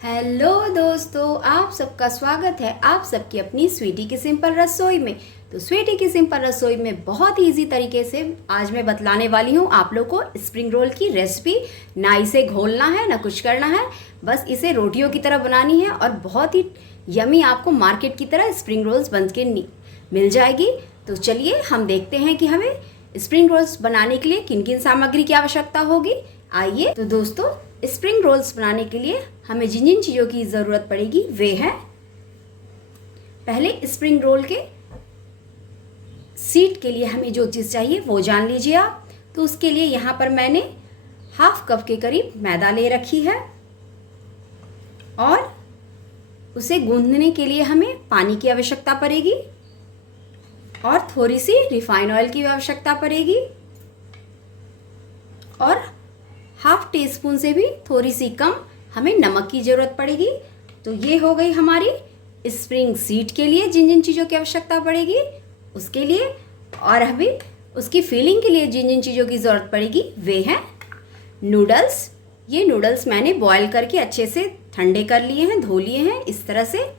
Hello दोस्तों, आप सबका स्वागत है आप सबकी अपनी स्वीटी की सिंपल रसोई में। तो स्वीटी की सिंपल रसोई में बहुत ही ईजी तरीके से आज मैं बतलाने वाली हूँ आप लोग को स्प्रिंग रोल की रेसिपी। ना इसे घोलना है ना कुछ करना है, बस इसे रोटियों की तरह बनानी है और बहुत ही यमी आपको मार्केट की तरह स्प्रिंग रोल्स बन के मिल जाएगी। तो चलिए हम देखते हैं कि हमें स्प्रिंग रोल्स बनाने के लिए किन किन सामग्री की आवश्यकता होगी। आइए। तो दोस्तों, स्प्रिंग रोल्स बनाने के लिए हमें जिन जिन चीज़ों की ज़रूरत पड़ेगी वे हैं, पहले स्प्रिंग रोल के सीट के लिए हमें जो चीज़ चाहिए वो जान लीजिए आप। तो उसके लिए यहाँ पर मैंने हाफ कप के करीब मैदा ले रखी है और उसे गूंदने के लिए हमें पानी की आवश्यकता पड़ेगी और थोड़ी सी रिफाइन ऑयल की आवश्यकता पड़ेगी और हाफ टी स्पून से भी थोड़ी सी कम हमें नमक की ज़रूरत पड़ेगी। तो ये हो गई हमारी स्प्रिंग सीट के लिए जिन जिन चीज़ों की आवश्यकता पड़ेगी उसके लिए। और अभी उसकी फिलिंग के लिए जिन जिन चीज़ों की ज़रूरत पड़ेगी वे हैं नूडल्स। ये नूडल्स मैंने बॉईल करके अच्छे से ठंडे कर लिए हैं, धो लिए हैं। इस तरह से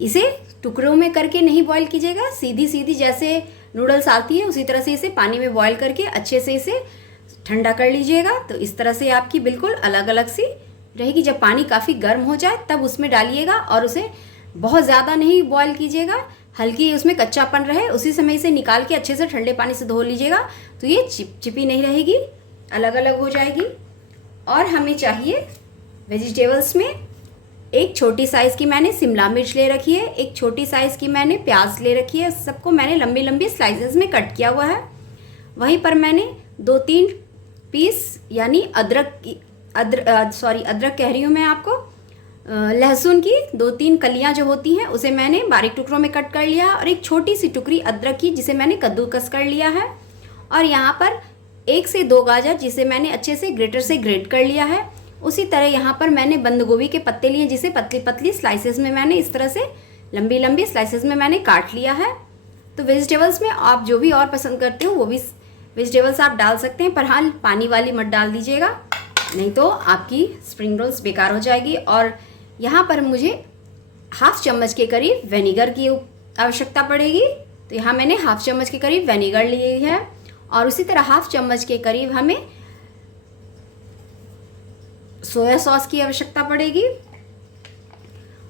इसे टुकड़ों में करके नहीं बॉईल कीजिएगा, सीधी सीधी जैसे नूडल्स आती है उसी तरह से इसे पानी में बॉईल करके अच्छे से इसे ठंडा कर लीजिएगा। तो इस तरह से आपकी बिल्कुल अलग अलग सी रहेगी। जब पानी काफ़ी गर्म हो जाए तब उसमें डालिएगा और उसे बहुत ज़्यादा नहीं बॉईल कीजिएगा, हल्की उसमें कच्चापन रहे उसी समय इसे निकाल के अच्छे से ठंडे पानी से धो लीजिएगा। तो ये चिपचिपी नहीं रहेगी, अलग अलग हो जाएगी। और हमें चाहिए वेजिटेबल्स में एक छोटी साइज़ की मैंने शिमला मिर्च ले रखी है, एक छोटी साइज़ की मैंने प्याज ले रखी है। सबको मैंने लंबी लंबी स्लाइसेस में कट किया हुआ है। वहीं पर मैंने 2-3 पीस यानी अदरक कह रही हूँ मैं आपको, लहसुन की 2-3 कलियाँ जो होती हैं उसे मैंने बारीक टुकड़ों में कट कर लिया और एक छोटी सी टुकड़ी अदरक की जिसे मैंने कद्दूकस कर लिया है। और यहाँ पर 1 से 2 गाजर जिसे मैंने अच्छे से ग्रेटर से ग्रेट कर लिया है। उसी तरह यहाँ पर मैंने बंद गोभी के पत्ते लिए जिसे पतली पतली स्लाइसेस में मैंने इस तरह से लंबी लंबी स्लाइसेस में मैंने काट लिया है। तो वेजिटेबल्स में आप जो भी और पसंद करते हो वो भी वेजिटेबल्स आप डाल सकते हैं, पर हाँ पानी वाली मत डाल दीजिएगा, नहीं तो आपकी स्प्रिंग रोल्स बेकार हो जाएगी। और यहाँ पर मुझे हाफ चम्मच के करीब विनेगर की आवश्यकता पड़ेगी। तो यहाँ मैंने हाफ चम्मच के करीब विनेगर लिए है और उसी तरह हाफ चम्मच के करीब हमें सोया सॉस की आवश्यकता पड़ेगी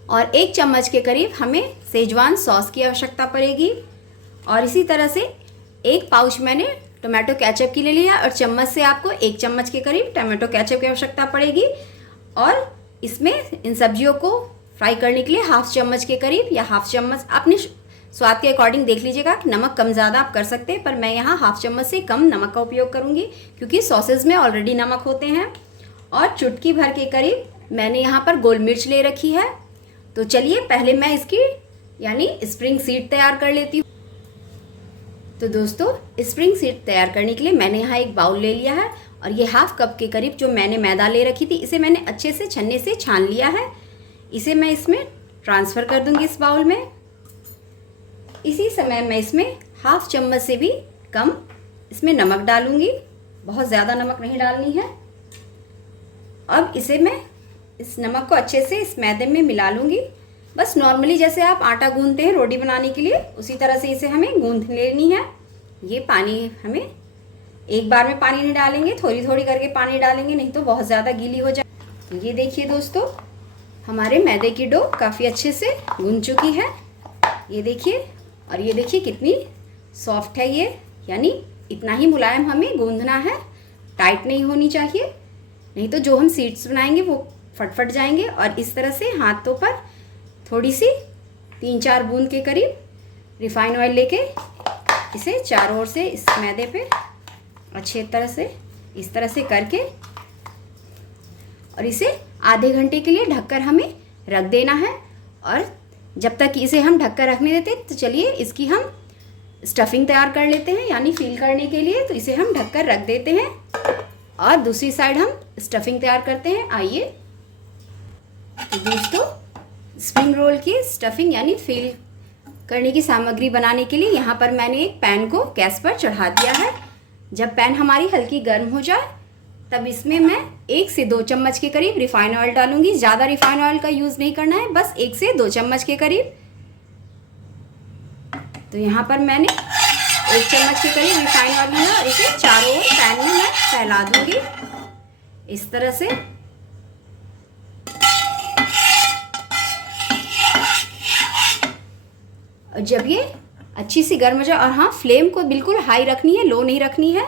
और 1 चम्मच के करीब हमें शेजवान सॉस की आवश्यकता पड़ेगी। और इसी तरह से 1 पाउच मैंने टोमेटो केचप की ले लिया और चम्मच से आपको 1 चम्मच के करीब टोमेटो केचप की आवश्यकता पड़ेगी। और इसमें इन सब्जियों को फ्राई करने के लिए हाफ चम्मच के करीब या हाफ चम्मच अपने स्वाद के अकॉर्डिंग देख लीजिएगा कि नमक कम ज़्यादा आप कर सकते हैं, पर मैं यहाँ हाफ चम्मच से कम नमक का उपयोग करूँगी क्योंकि सॉसेज में ऑलरेडी नमक होते हैं। और चुटकी भर के करीब मैंने यहाँ पर गोल मिर्च ले रखी है। तो चलिए पहले मैं इसकी यानी स्प्रिंग सीट तैयार कर लेती हूँ। तो दोस्तों, स्प्रिंग सीट तैयार करने के लिए मैंने यहाँ एक बाउल ले लिया है और ये हाफ कप के करीब जो मैंने मैदा ले रखी थी इसे मैंने अच्छे से छन्ने से छान लिया है। इसे मैं इसमें ट्रांसफ़र कर दूँगी इस बाउल में। इसी समय मैं इसमें हाफ चम्मच से भी कम इसमें नमक डालूँगी, बहुत ज़्यादा नमक नहीं डालनी है। अब इसे मैं इस नमक को अच्छे से इस मैदे में मिला लूँगी। बस नॉर्मली जैसे आप आटा गूंदते हैं रोटी बनाने के लिए उसी तरह से इसे हमें गूंद लेनी है। ये पानी हमें एक बार में पानी नहीं डालेंगे, थोड़ी थोड़ी करके पानी डालेंगे, नहीं तो बहुत ज़्यादा गीली हो जाए। तो ये देखिए दोस्तों, हमारे मैदे की डो काफ़ी अच्छे से गूंद चुकी है। ये देखिए, और ये देखिए कितनी सॉफ्ट है ये, यानी इतना ही मुलायम हमें गूंदना है, टाइट नहीं होनी चाहिए, नहीं तो जो हम सीड्स बनाएंगे वो फट जाएंगे। और इस तरह से हाथों पर थोड़ी सी 3-4 बूंद के करीब रिफाइन ऑयल लेके इसे चारों ओर से इस मैदे पे अच्छे तरह से इस तरह से करके और इसे आधे घंटे के लिए ढककर हमें रख देना है। और जब तक इसे हम ढककर रखने देते तो चलिए इसकी हम स्टफिंग तैयार कर लेते हैं, यानी फिल करने के लिए। तो इसे हम ढककर रख देते हैं और दूसरी साइड हम स्टफिंग तैयार करते हैं। आइए। तो दोस्तों, स्प्रिंग रोल की स्टफिंग यानी फिल करने की सामग्री बनाने के लिए यहाँ पर मैंने एक पैन को गैस पर चढ़ा दिया है। जब पैन हमारी हल्की गर्म हो जाए तब इसमें मैं 1 से 2 चम्मच के करीब रिफाइन ऑयल डालूंगी। ज़्यादा रिफाइन ऑयल का यूज़ नहीं करना है, बस 1 से 2 चम्मच के करीब। तो यहाँ पर मैंने 1 चम्मच के करीब रिफाइन ऑयल लिया और इसे चारों ओर पैन में मैं फैला दूंगी इस तरह से। और जब ये अच्छी सी गर्म हो जाए, और हाँ, फ्लेम को बिल्कुल हाई रखनी है, लो नहीं रखनी है।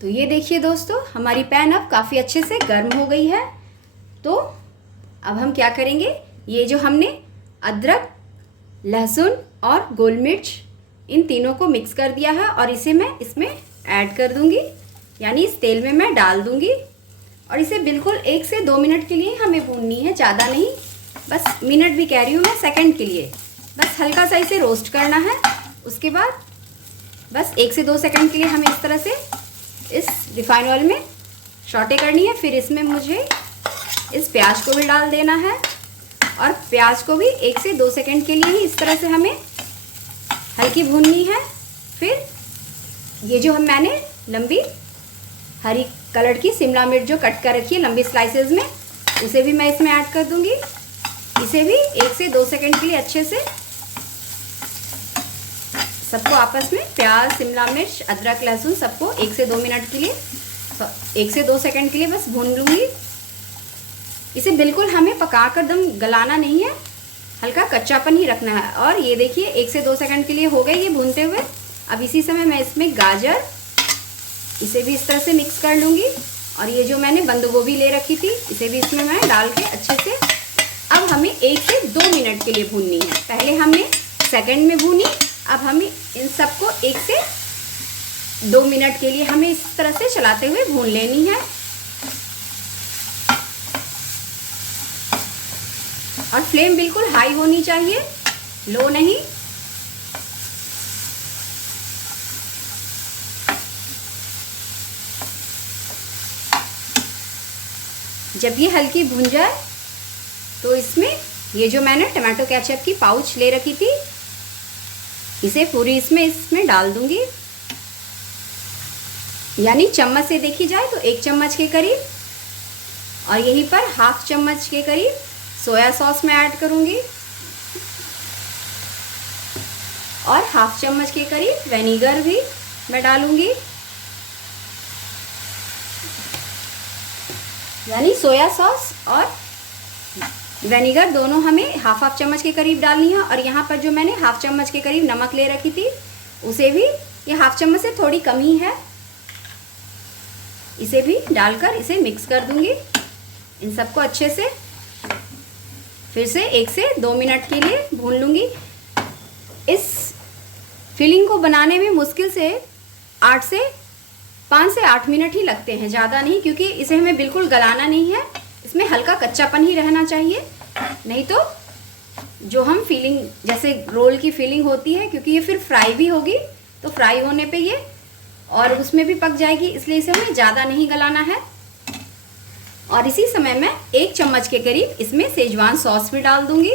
तो ये देखिए दोस्तों, हमारी पैन अब काफ़ी अच्छे से गर्म हो गई है। तो अब हम क्या करेंगे, ये जो हमने अदरक, लहसुन और गोल मिर्च इन तीनों को मिक्स कर दिया है और इसे मैं इसमें ऐड कर दूंगी, यानी इस तेल में मैं डाल दूंगी। और इसे बिल्कुल 1 से 2 मिनट के लिए हमें भूननी है, ज़्यादा नहीं, बस मिनट भी कह रही हूँ मैं, सेकंड के लिए बस हल्का सा इसे रोस्ट करना है। उसके बाद बस 1 से 2 सेकंड के लिए हमें इस तरह से इस रिफाइन ऑयल में सौटे करनी है। फिर इसमें मुझे इस प्याज को भी डाल देना है और प्याज को भी 1 से 2 सेकंड के लिए ही इस तरह से हमें हल्की भूननी है। फिर ये जो मैंने लंबी हरी कलर की शिमला मिर्च जो कट कर रखी है लंबी स्लाइसेस में, उसे भी मैं इसमें ऐड कर दूंगी। इसे भी 1 से 2 सेकंड के लिए अच्छे से सबको आपस में, प्याज, शिमला मिर्च, अदरक, लहसुन सबको 1 से 2 मिनट के लिए, 1 से 2 सेकंड के लिए बस भून लूँगी। इसे बिल्कुल हमें पका कर दम गलाना नहीं है, हल्का कच्चापन ही रखना है। और ये देखिए 1 से 2 सेकंड के लिए हो गए ये भूनते हुए। अब इसी समय मैं इसमें गाजर, इसे भी इस तरह से मिक्स कर लूँगी। और ये जो मैंने बंद गोभी ले रखी थी, इसे भी इसमें मैं डाल के अच्छे से अब हमें 1 से 2 मिनट के लिए भूननी है। पहले हमने सेकंड में भूनी, अब हमें इन सबको 1 से 2 मिनट के लिए हमें इस तरह से चलाते हुए भून लेनी है। और फ्लेम बिल्कुल हाई होनी चाहिए, लो नहीं। जब ये हल्की भून जाए तो इसमें ये जो मैंने टमाटो केचप की पाउच ले रखी थी, इसे पूरी इसमें डाल दूंगी। यानी चम्मच से देखी जाए तो 1 चम्मच के करीब, और यहीं पर ½ चम्मच के करीब सोया सॉस मैं ऐड करूंगी और ½ चम्मच के करीब विनेगर भी मैं डालूंगी। यानी सोया सॉस और विनेगर दोनों हमें ½ चम्मच के करीब डालनी है। और यहाँ पर जो मैंने ½ चम्मच के करीब नमक ले रखी थी, उसे भी, ये ½ चम्मच से थोड़ी कमी है, इसे भी डालकर इसे मिक्स कर दूंगी इन सबको अच्छे से। फिर से 1 से 2 मिनट के लिए भून लूँगी। इस फिलिंग को बनाने में मुश्किल से 5 से 8 मिनट ही लगते हैं, ज़्यादा नहीं, क्योंकि इसे हमें बिल्कुल गलाना नहीं है, इसमें हल्का कच्चापन ही रहना चाहिए। नहीं तो जो हम फिलिंग, जैसे रोल की फिलिंग होती है, क्योंकि ये फिर फ्राई भी होगी, तो फ्राई होने पे ये और उसमें भी पक जाएगी, इसलिए इसे हमें ज़्यादा नहीं गलाना है। और इसी समय मैं 1 चम्मच के करीब इसमें सेजवान सॉस भी डाल दूंगी।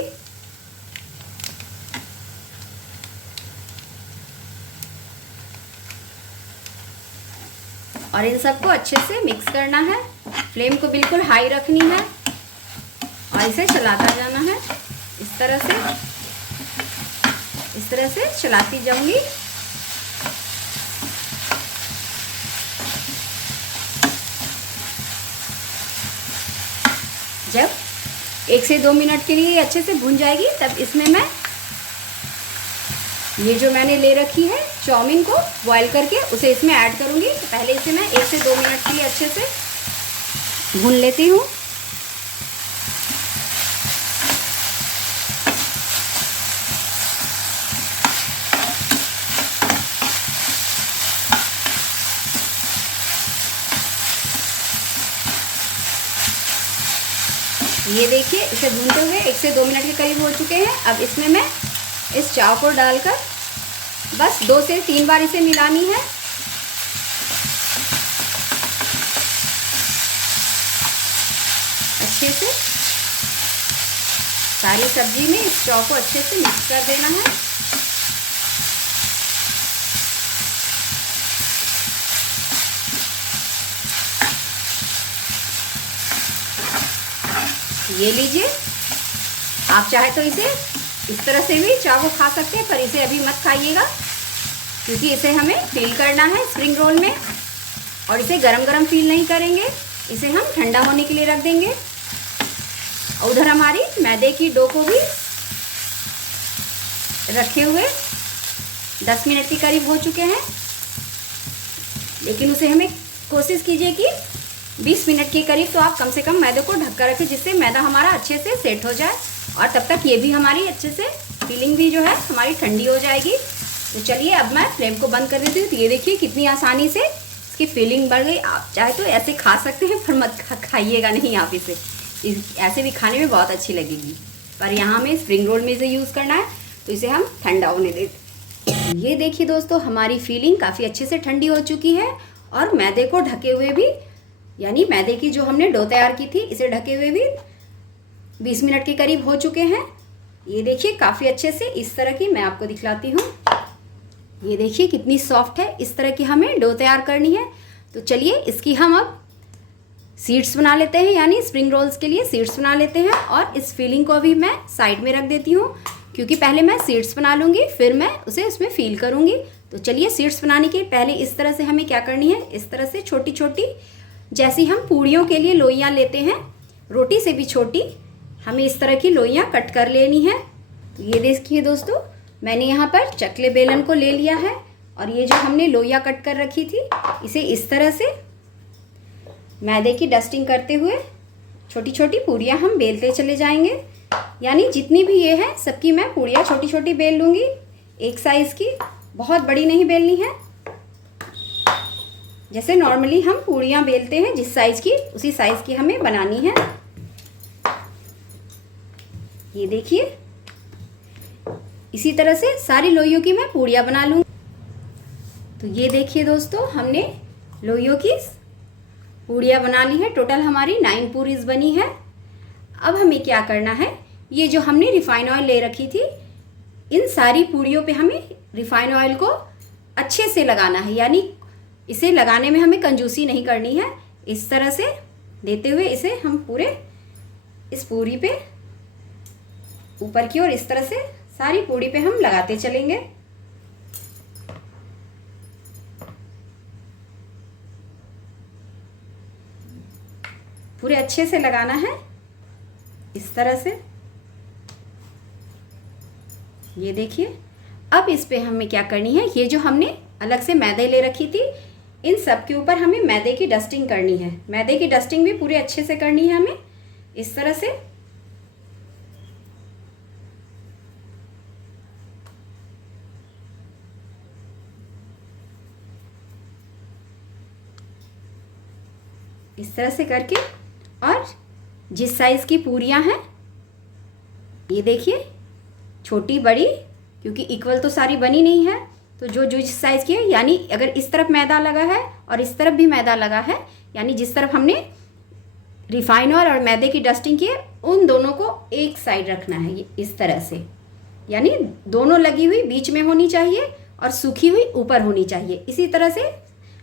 और इन सबको अच्छे से मिक्स करना है, फ्लेम को बिल्कुल हाई रखनी है और इसे चलाता जाना है इस तरह से चलाती जाऊंगी। जब 1 से 2 मिनट के लिए अच्छे से भून जाएगी, तब इसमें मैं ये जो मैंने ले रखी है चाउमीन को बॉईल करके उसे इसमें ऐड करूँगी। तो पहले इसे मैं 1 से 2 मिनट के लिए अच्छे से भून लेती हूँ। ये देखिए, इसे भूनते हुए 1 से 2 मिनट के करीब हो चुके हैं। अब इसमें मैं इस चाव को डालकर बस 2 से 3 बार इसे मिलानी है। अच्छे से सारी सब्जी में इस चाव को अच्छे से मिक्स कर देना है। ये लीजिए। आप चाहे तो इसे इस तरह से भी चावो खा सकते हैं, पर इसे अभी मत खाइएगा क्योंकि इसे हमें फील करना है स्प्रिंग रोल में, और इसे गरम गरम फील नहीं करेंगे, इसे हम ठंडा होने के लिए रख देंगे। और उधर हमारी मैदे की डो को भी रखे हुए 10 मिनट के करीब हो चुके हैं, लेकिन उसे हमें कोशिश कीजिए कि 20 मिनट के करीब तो आप कम से कम मैदे को ढक कर रखें, जिससे मैदा हमारा अच्छे से सेट हो जाए, और तब तक ये भी हमारी अच्छे से फीलिंग भी जो है हमारी ठंडी हो जाएगी। तो चलिए अब मैं फ्लेम को बंद कर देती हूँ। तो ये देखिए कितनी आसानी से इसकी फीलिंग बढ़ गई। आप चाहे तो ऐसे खा सकते हैं, पर मत खाइएगा नहीं आप इसे, ऐसे भी खाने में बहुत अच्छी लगेगी, पर यहाँ हमें स्प्रिंग रोल में इसे यूज़ करना है, तो इसे हम ठंडा होने देते। ये देखिए दोस्तों, हमारी फीलिंग काफ़ी अच्छे से ठंडी हो चुकी है, और मैदे को ढके हुए भी, यानी मैदे की जो हमने डो तैयार की थी इसे ढके हुए भी 20 मिनट के करीब हो चुके हैं। ये देखिए काफ़ी अच्छे से इस तरह की, मैं आपको दिखलाती हूँ। ये देखिए कितनी सॉफ्ट है, इस तरह की हमें डो तैयार करनी है। तो चलिए इसकी हम अब सीड्स बना लेते हैं, यानी स्प्रिंग रोल्स के लिए सीड्स बना लेते हैं। और इस फीलिंग को अभी मैं साइड में रख देती हूँ, क्योंकि पहले मैं सीड्स बना लूँगी, फिर मैं उसे उसमें फील करूँगी। तो चलिए सीड्स बनाने के पहले इस तरह से हमें क्या करनी है, इस तरह से छोटी छोटी, जैसी हम पूड़ियों के लिए लोइयाँ लेते हैं, रोटी से भी छोटी हमें इस तरह की लोइयाँ कट कर लेनी है। तो ये देखिए दोस्तों, मैंने यहाँ पर चकले बेलन को ले लिया है, और ये जो हमने लोइयाँ कट कर रखी थी इसे इस तरह से मैदे की डस्टिंग करते हुए छोटी छोटी पूड़ियाँ हम बेलते चले जाएंगे। यानी जितनी भी ये है सबकी मैं पूड़ियाँ छोटी छोटी बेल लूँगी, एक साइज़ की, बहुत बड़ी नहीं बेलनी है। जैसे नॉर्मली हम पूड़ियाँ बेलते हैं जिस साइज़ की, उसी साइज़ की हमें बनानी है। ये देखिए इसी तरह से सारी लोइयों की मैं पूड़ियाँ बना लूँगी। तो ये देखिए दोस्तों, हमने लोइयों की पूड़ियाँ बना ली है। टोटल हमारी 9 पूरीज बनी है। अब हमें क्या करना है, ये जो हमने रिफाइन ऑयल ले रखी थी, इन सारी पूड़ियों पे हमें रिफाइन ऑयल को अच्छे से लगाना है, यानी इसे लगाने में हमें कंजूसी नहीं करनी है। इस तरह से देते हुए इसे हम पूरे इस पूरी पे ऊपर की ओर इस तरह से सारी पूड़ी पे हम लगाते चलेंगे। पूरे अच्छे से लगाना है इस तरह से। ये देखिए, अब इस पे हमें क्या करनी है, ये जो हमने अलग से मैदे ले रखी थी, इन सब के ऊपर हमें मैदे की डस्टिंग करनी है। मैदे की डस्टिंग भी पूरे अच्छे से करनी है हमें, इस तरह से। इस तरह से करके, और जिस साइज़ की पूरियाँ हैं, ये देखिए छोटी बड़ी, क्योंकि इक्वल तो सारी बनी नहीं है, तो जो जिस साइज़ की है, यानी अगर इस तरफ मैदा लगा है और इस तरफ भी मैदा लगा है, यानी जिस तरफ हमने रिफाइन ऑयल और मैदे की डस्टिंग की है, उन दोनों को एक साइड रखना है। ये इस तरह से, यानी दोनों लगी हुई बीच में होनी चाहिए और सूखी हुई ऊपर होनी चाहिए। इसी तरह से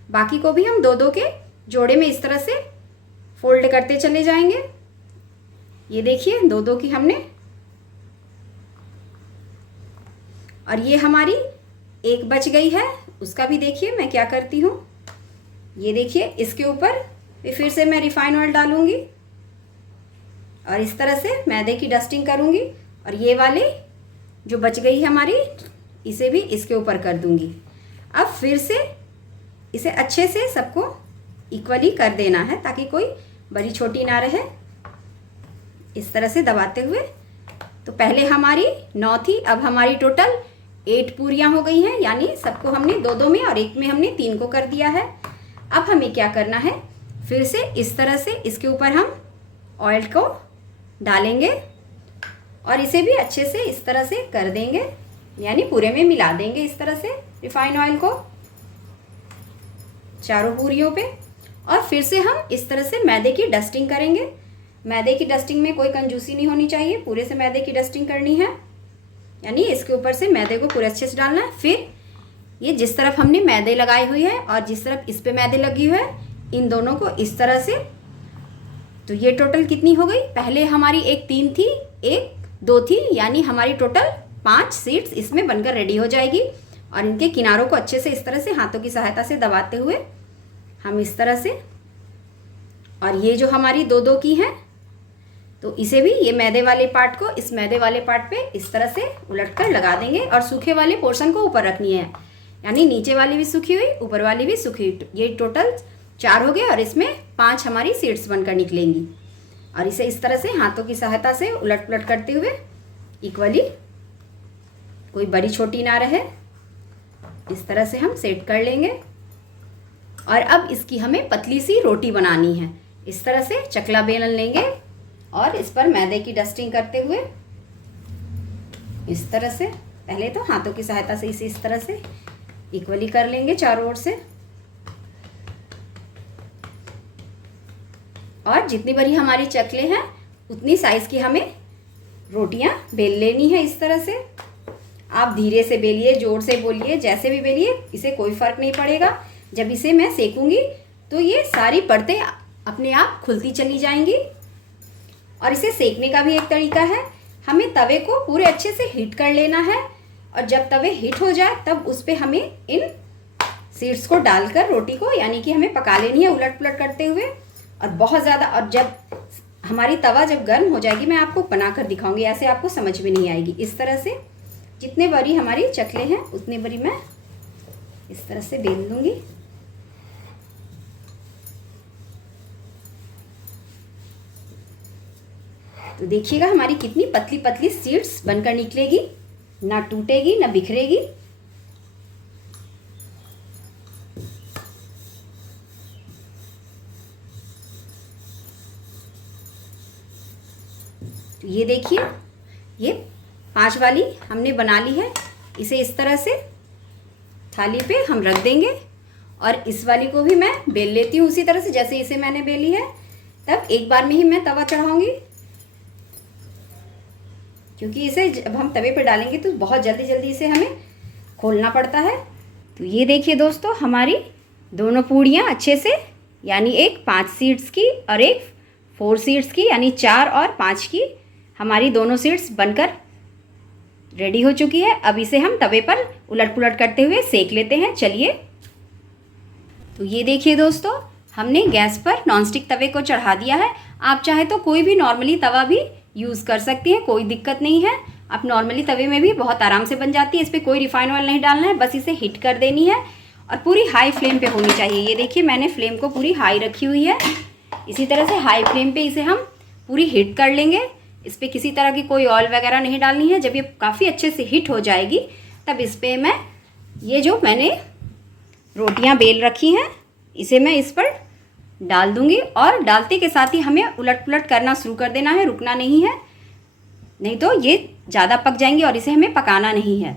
बाकी को भी हम दो दो के जोड़े में इस तरह से फोल्ड करते चले जाएंगे। ये देखिए दो दो की हमने, और ये हमारी एक बच गई है, उसका भी देखिए मैं क्या करती हूँ। ये देखिए इसके ऊपर फिर से मैं रिफाइन ऑयल डालूंगी और इस तरह से मैदे की डस्टिंग करूंगी, और ये वाले जो बच गई है हमारी, इसे भी इसके ऊपर कर दूंगी। अब फिर से इसे अच्छे से सबको इक्वली कर देना है, ताकि कोई बड़ी छोटी ना रहे, इस तरह से दबाते हुए। तो पहले हमारी 9 थी, अब हमारी टोटल 8 पूरियाँ हो गई हैं, यानी सबको हमने 2-2 में और एक में हमने 3 को कर दिया है। अब हमें क्या करना है, फिर से इस तरह से इसके ऊपर हम ऑयल को डालेंगे और इसे भी अच्छे से इस तरह से कर देंगे, यानी पूरे में मिला देंगे इस तरह से रिफाइन ऑयल को चारों पूरियों पे। और फिर से हम इस तरह से मैदे की डस्टिंग करेंगे। मैदे की डस्टिंग में कोई कंजूसी नहीं होनी चाहिए, पूरे से मैदे की डस्टिंग करनी है, यानी इसके ऊपर से मैदे को पूरे अच्छे से डालना है। फिर ये जिस तरफ हमने मैदे लगाई हुई है और जिस तरफ इस पे मैदे लगी हुई है, इन दोनों को इस तरह से तो ये टोटल कितनी हो गई, पहले हमारी एक 3 थी, एक 2 थी, यानी हमारी टोटल 5 सीड्स इसमें बनकर रेडी हो जाएगी। और इनके किनारों को अच्छे से इस तरह से हाथों की सहायता से दबाते हुए हम इस तरह से, और ये जो हमारी 2-2 की हैं तो इसे भी ये मैदे वाले पार्ट को इस मैदे वाले पार्ट पे इस तरह से उलटकर लगा देंगे और सूखे वाले पोर्शन को ऊपर रखनी है, यानी नीचे वाली भी सूखी हुई, ऊपर वाली भी सूखी हुई। ये टोटल 4 हो गए और इसमें 5 हमारी सीड्स बनकर निकलेंगी। और इसे इस तरह से हाथों की सहायता से उलट पुलट करते हुए इक्वली, कोई बड़ी छोटी ना रहे, इस तरह से हम सेट कर लेंगे। और अब इसकी हमें पतली सी रोटी बनानी है। इस तरह से चकला बेलन लेंगे और इस पर मैदे की डस्टिंग करते हुए इस तरह से पहले तो हाथों की सहायता से इसे इस तरह से इक्वली कर लेंगे चारों ओर से। और जितनी बड़ी हमारी चकले हैं उतनी साइज़ की हमें रोटियां बेल लेनी है। इस तरह से आप धीरे से बेलिए, जोर से बोलिए, जैसे भी बेलिए, इसे कोई फ़र्क नहीं पड़ेगा। जब इसे मैं सेकूंगी तो ये सारी परतें अपने आप खुलती चली जाएंगी। और इसे सेकने का भी एक तरीका है, हमें तवे को पूरे अच्छे से हीट कर लेना है और जब तवे हीट हो जाए तब उस पर हमें इन सीड्स को डालकर रोटी को यानी कि हमें पका लेनी है उलट पुलट करते हुए। और बहुत ज़्यादा, और जब हमारी तवा जब गर्म हो जाएगी मैं आपको बनाकर दिखाऊंगी, ऐसे आपको समझ में नहीं आएगी। इस तरह से जितने बड़ी हमारी चकले हैं उतनी बड़ी मैं इस तरह से बेल लूँगी। तो देखिएगा हमारी कितनी पतली पतली सीड्स बनकर निकलेगी, ना टूटेगी ना बिखरेगी। तो ये देखिए, ये 5 वाली हमने बना ली है। इसे इस तरह से थाली पे हम रख देंगे और इस वाली को भी मैं बेल लेती हूँ उसी तरह से जैसे इसे मैंने बेली है। तब एक बार में ही मैं तवा चढ़ाऊंगी, क्योंकि इसे जब हम तवे पे डालेंगे तो बहुत जल्दी जल्दी इसे हमें खोलना पड़ता है। तो ये देखिए दोस्तों, हमारी दोनों पूड़ियाँ अच्छे से, यानी एक 5 सीड्स की और एक 4 सीड्स की, यानी 4 और 5 की हमारी दोनों सीड्स बनकर रेडी हो चुकी है। अब इसे हम तवे पर उलट पुलट करते हुए सेक लेते हैं। चलिए, तो ये देखिए दोस्तों, हमने गैस पर नॉनस्टिक तवे को चढ़ा दिया है। आप चाहे तो कोई भी नॉर्मली तवा भी यूज़ कर सकती हैं, कोई दिक्कत नहीं है। आप नॉर्मली तवे में भी बहुत आराम से बन जाती है। इस पर कोई रिफाइन ऑयल नहीं डालना है, बस इसे हीट कर देनी है और पूरी हाई फ्लेम पे होनी चाहिए। ये देखिए मैंने फ्लेम को पूरी हाई रखी हुई है। इसी तरह से हाई फ्लेम पे इसे हम पूरी हीट कर लेंगे। इस पर किसी तरह की कोई ऑयल वगैरह नहीं डालनी है। जब ये काफ़ी अच्छे से हीट हो जाएगी तब इस पर मैं ये जो मैंने रोटियां बेल रखी हैं इसे मैं इस पर डाल दूंगी और डालते के साथ ही हमें उलट पुलट करना शुरू कर देना है, रुकना नहीं है, नहीं तो ये ज़्यादा पक जाएंगी और इसे हमें पकाना नहीं है।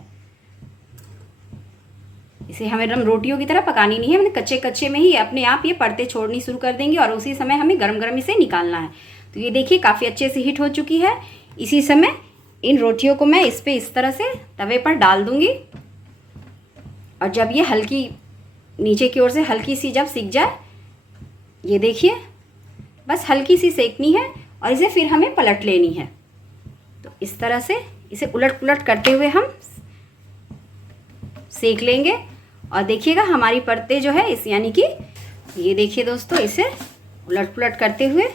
इसे हमें रोटियों की तरह पकानी नहीं है, मतलब कच्चे कच्चे में ही अपने आप ये परतें छोड़नी शुरू कर देंगी और उसी समय हमें गरम गरम इसे निकालना है। तो ये देखिए काफ़ी अच्छे से हीट हो चुकी है। इसी समय इन रोटियों को मैं इस पर इस तरह से तवे पर डाल दूंगी और जब ये हल्की नीचे की ओर से हल्की सी जब सिक जाए, ये देखिए बस हल्की सी सेकनी है और इसे फिर हमें पलट लेनी है। तो इस तरह से इसे उलट पुलट करते हुए हम सेक लेंगे और देखिएगा हमारी परतें जो है इस यानी कि ये देखिए दोस्तों, इसे उलट पुलट करते हुए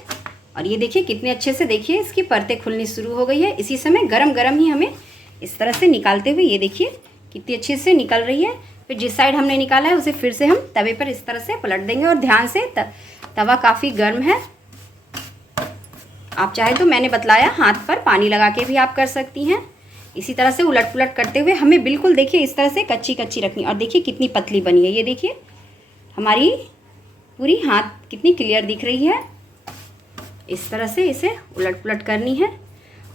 और ये देखिए कितने अच्छे से देखिए इसकी परतें खुलनी शुरू हो गई है। इसी समय गरम गरम ही हमें इस तरह से निकालते हुए ये देखिए कितनी अच्छे से निकल रही है। फिर जिस साइड हमने निकाला है उसे फिर से हम तवे पर इस तरह से पलट देंगे और ध्यान से तवा काफ़ी गर्म है। आप चाहे तो मैंने बतलाया हाथ पर पानी लगा के भी आप कर सकती हैं। इसी तरह से उलट पुलट करते हुए हमें बिल्कुल देखिए इस तरह से कच्ची कच्ची रखनी और देखिए कितनी पतली बनी है। ये देखिए हमारी पूरी हाथ कितनी क्लियर दिख रही है। इस तरह से इसे उलट पुलट करनी है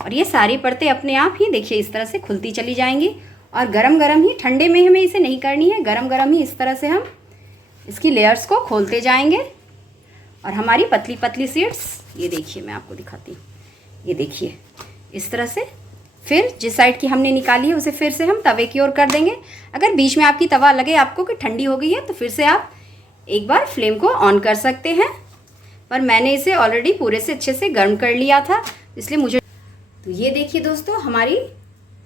और ये सारी परतें अपने आप ही देखिए इस तरह से खुलती चली जाएंगी और गरम गरम ही, ठंडे में हमें इसे नहीं करनी है, गरम गरम ही इस तरह से हम इसकी लेयर्स को खोलते जाएंगे और हमारी पतली पतली सीड्स ये देखिए मैं आपको दिखाती हूँ। ये देखिए इस तरह से फिर जिस साइड की हमने निकाली है उसे फिर से हम तवे की ओर कर देंगे। अगर बीच में आपकी तवा लगे आपको कि ठंडी हो गई है तो फिर से आप एक बार फ्लेम को ऑन कर सकते हैं। पर मैंने इसे ऑलरेडी पूरे से अच्छे से गर्म कर लिया था, इसलिए मुझे। तो ये देखिए दोस्तों, हमारी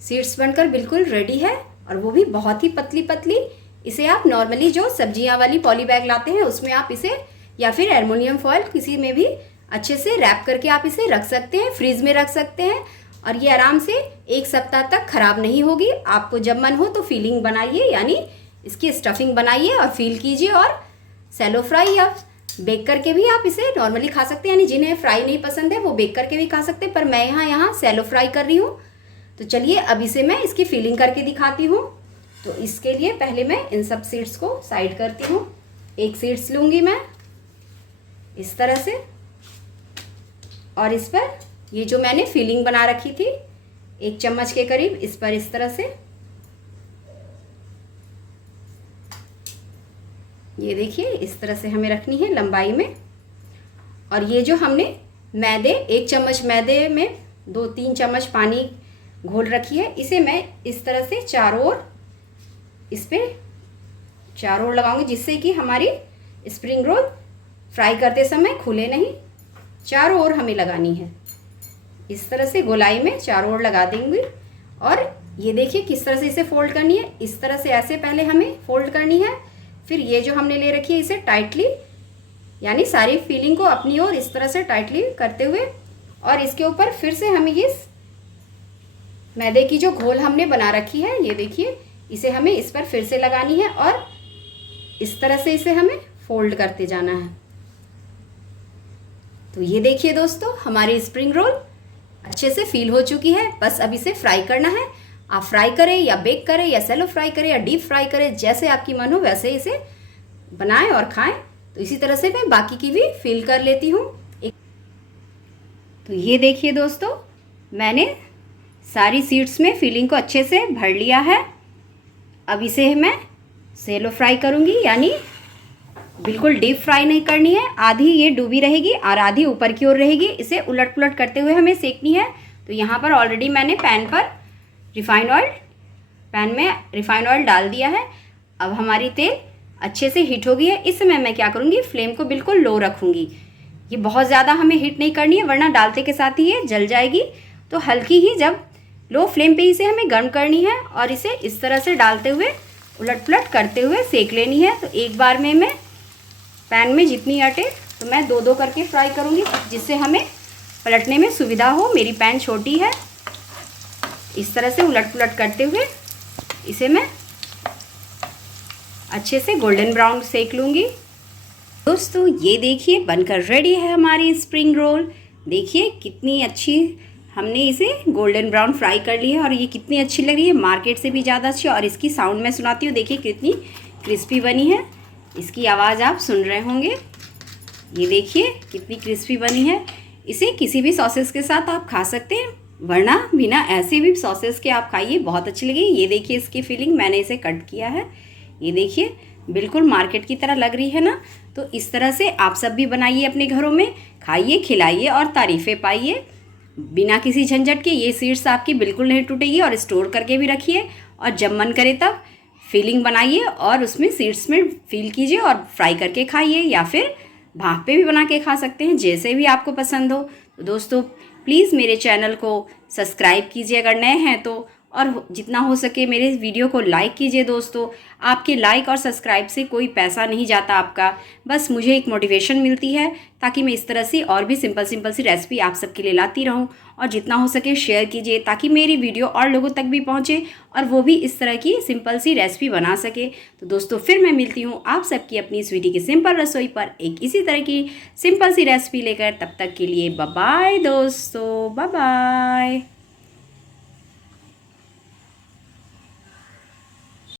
सीड्स बनकर बिल्कुल रेडी है और वो भी बहुत ही पतली पतली। इसे आप नॉर्मली जो सब्जियां वाली पॉली बैग लाते हैं उसमें आप इसे, या फिर एल्युमिनियम फॉयल किसी में भी अच्छे से रैप करके आप इसे रख सकते हैं, फ्रीज में रख सकते हैं और ये आराम से 1 सप्ताह तक खराब नहीं होगी। आपको जब मन हो तो फीलिंग बनाइए, यानी इसकी स्टफिंग बनाइए और फील कीजिए, और सैलो फ्राई या बेक करके भी आप इसे नॉर्मली खा सकते हैं। यानी जिन्हें फ्राई नहीं पसंद है वो बेक करके भी खा सकते हैं, पर मैं यहाँ सैलो फ्राई कर रही हूँ। तो चलिए अब इसे मैं इसकी फीलिंग करके दिखाती हूँ। तो इसके लिए पहले मैं इन सब सीड्स को साइड करती हूँ। एक सीड्स लूँगी मैं इस तरह से, और इस पर ये जो मैंने फीलिंग बना रखी थी 1 चम्मच के करीब, इस पर इस तरह से ये देखिए इस तरह से हमें रखनी है लंबाई में। और ये जो हमने मैदे 1 चम्मच मैदे में 2-3 चम्मच पानी घोल रखी है, इसे मैं इस तरह से चारों ओर, इस पे चारों ओर लगाऊंगी, जिससे कि हमारी स्प्रिंग रोल फ्राई करते समय खुले नहीं। चारों ओर हमें लगानी है, इस तरह से गोलाई में चारों ओर लगा देंगे। और ये देखिए किस तरह से इसे फोल्ड करनी है, इस तरह से ऐसे पहले हमें फोल्ड करनी है। फिर ये जो हमने ले रखी है इसे टाइटली, यानी सारी फीलिंग को अपनी ओर इस तरह से टाइटली करते हुए, और इसके ऊपर फिर से हमें ये मैदे की जो घोल हमने बना रखी है, ये देखिए इसे हमें इस पर फिर से लगानी है और इस तरह से इसे हमें फोल्ड करते जाना है। तो ये देखिए दोस्तों, हमारी स्प्रिंग रोल अच्छे से फील हो चुकी है। बस अब इसे फ्राई करना है। आप फ्राई करें या बेक करें या सैलो फ्राई करें या डीप फ्राई करें, जैसे आपकी मन हो वैसे इसे बनाएं और खाएं। तो इसी तरह से मैं बाकी की भी फील कर लेती हूँ। तो ये देखिए दोस्तों, मैंने सारी सीड्स में फीलिंग को अच्छे से भर लिया है। अब इसे मैं सैलो फ्राई करूँगी, यानी बिल्कुल डीप फ्राई नहीं करनी है। आधी ये डूबी रहेगी और आधी ऊपर की ओर रहेगी। इसे उलट पुलट करते हुए हमें सेकनी है। तो यहाँ पर ऑलरेडी मैंने पैन में रिफाइंड ऑयल डाल दिया है। अब हमारी तेल अच्छे से हीट हो गई है। इस समय मैं क्या करूँगी, फ्लेम को बिल्कुल लो रखूँगी। ये बहुत ज़्यादा हमें हीट नहीं करनी है, वरना डालते के साथ ही ये जल जाएगी। तो हल्की ही, जब लो फ्लेम पे इसे हमें गर्म करनी है और इसे इस तरह से डालते हुए उलट पुलट करते हुए सेक लेनी है। तो एक बार में मैं पैन में जितनी अटे, तो मैं 2-2 करके फ्राई करूँगी, जिससे हमें पलटने में सुविधा हो। मेरी पैन छोटी है। इस तरह से उलट पुलट करते हुए इसे मैं अच्छे से गोल्डन ब्राउन सेक लूँगी। दोस्तों ये देखिए बनकर रेडी है हमारी स्प्रिंग रोल। देखिए कितनी अच्छी हमने इसे गोल्डन ब्राउन फ्राई कर ली है और ये कितनी अच्छी लग रही है, मार्केट से भी ज़्यादा अच्छी। और इसकी साउंड मैं सुनाती हूँ, देखिए कितनी क्रिस्पी बनी है। इसकी आवाज़ आप सुन रहे होंगे, ये देखिए कितनी क्रिस्पी बनी है। इसे किसी भी सॉसेस के साथ आप खा सकते हैं, वरना बिना ऐसे भी सॉसेस के आप खाइए, बहुत अच्छी लगेगी। ये देखिए इसकी फीलिंग, मैंने इसे कट किया है। ये देखिए बिल्कुल मार्केट की तरह लग रही है ना। तो इस तरह से आप सब भी बनाइए अपने घरों में, खाइए, खिलाइए और तारीफ़ें पाइए बिना किसी झंझट के। ये सीड्स आपकी बिल्कुल नहीं टूटेगी। और स्टोर करके भी रखिए, और जब मन करे तब फीलिंग बनाइए और उसमें सीड्स में फील कीजिए और फ्राई करके खाइए, या फिर भाप पे भी बना के खा सकते हैं, जैसे भी आपको पसंद हो। तो दोस्तों प्लीज़ मेरे चैनल को सब्सक्राइब कीजिए अगर नए हैं तो, और जितना हो सके मेरे वीडियो को लाइक कीजिए। दोस्तों आपके लाइक और सब्सक्राइब से कोई पैसा नहीं जाता आपका, बस मुझे एक मोटिवेशन मिलती है, ताकि मैं इस तरह से और भी सिंपल सी रेसिपी आप सबके लिए लाती रहूं। और जितना हो सके शेयर कीजिए, ताकि मेरी वीडियो और लोगों तक भी पहुंचे और वो भी इस तरह की सिंपल सी रेसिपी बना सके। तो दोस्तों फिर मैं मिलती हूँ आप सबकी अपनी स्वीटी की सिंपल रसोई पर एक इसी तरह की सिंपल सी रेसिपी लेकर। तब तक के लिए बाय बाय दोस्तों, बाय बाय।